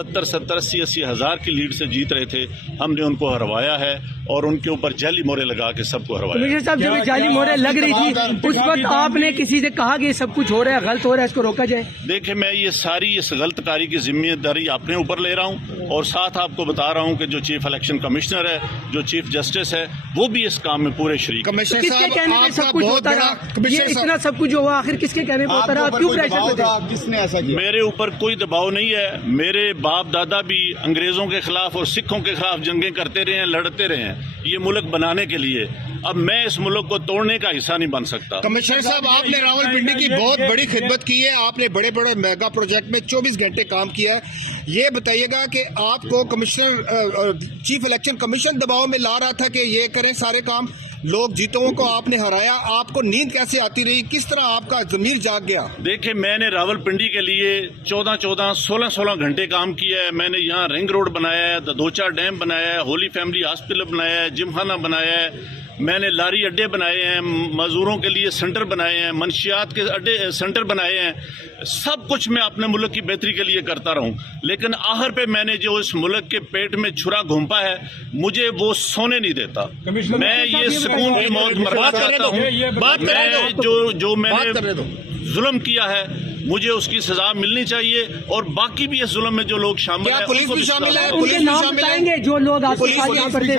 70-80 ہزار کی لیڈ سے جیت رہے تھے. ہم نے ان کو ہروایا ہے اور ان کے اوپر جعلی مورے لگا کے سب کو ہروایا. کمشنر صاحب جب جعلی مورے لگ رہی تھی اس وقت آپ نے کسی سے کہا کہ یہ سب کچھ ہو رہا ہے، غلط ہو رہا ہے، اس کو روکا جائے؟ دیکھیں، میں یہ ساری اس غلط کاری کی ذمہ داری اپنے اوپر لے رہا ہوں اور ساتھ آپ کو بتا رہا ہوں کہ جو چیف الیکشن کمشنر ہے، جو چیف جسٹس ہے، وہ بھی اس کام میں پورے شریک. کس کے کہنے پہ سب کچھ ہوتا رہا؟ یہ اتنا سب کچھ جو ہوا آخر کس کے کہنے پہ ہوتا رہا؟ کیوں پریشر پہ تھے؟ کس نے ایسا کیا؟ میرے اوپر کوئی دباؤ نہیں ہے. میرے باپ دادا بھی انگریزوں کے خلاف اور سکھوں کے خلاف جنگیں کرتے رہے ہیں، لڑتے رہے ہیں یہ ملک بنانے کے لیے. اب میں اس ملک کو توڑنے کا حصہ نہیں بن سکتا. کمشنر صاحب، آپ نے راولپنڈی کی بہت بڑی خدمت کی ہے، آپ نے بڑے بڑے میگا پروجیکٹ میں 24 گھنٹے کام کیا ہے. یہ بتائیے گا کہ آپ کو کمشنر چیف الیکشن کمیشن دباؤ میں لا رہا تھا کہ یہ کریں سارے کام، لوگ جیتوں کو آپ نے ہرایا، آپ کو نیند کیسے آتی رہی؟ کس طرح آپ کا ضمیر جاگ گیا؟ دیکھیں، میں نے راولپنڈی کے لیے 16 گھنٹے کام کیا ہے. میں نے یہاں رنگ روڈ بنایا ہے، دوچا ڈیم بنایا ہے، ہولی فیملی ہاسپٹل بنایا ہے، جم خانہ بنایا ہے. میں نے لاری اڈے بنائے ہیں، مزدوروں کے لیے سینٹر بنائے ہیں، منشیات کے اڈے سینٹر بنائے ہیں. سب کچھ میں اپنے ملک کی بہتری کے لیے کرتا رہا ہوں، لیکن آخر پہ میں نے جو اس ملک کے پیٹ میں چھرا گھونپا ہے مجھے وہ سونے نہیں دیتا. میں یہ سکون کی موت مرنا چاہتا ہوں. میں جو میں نے ظلم کیا ہے مجھے اس کی سزا ملنی چاہیے، اور باقی بھی اس ظلم میں جو لوگ شامل ہیں پولیس بھی شامل ہے؟ ان کے نام بتائیں گے جو لوگ آپ کے ساتھ یہاں پر تھے؟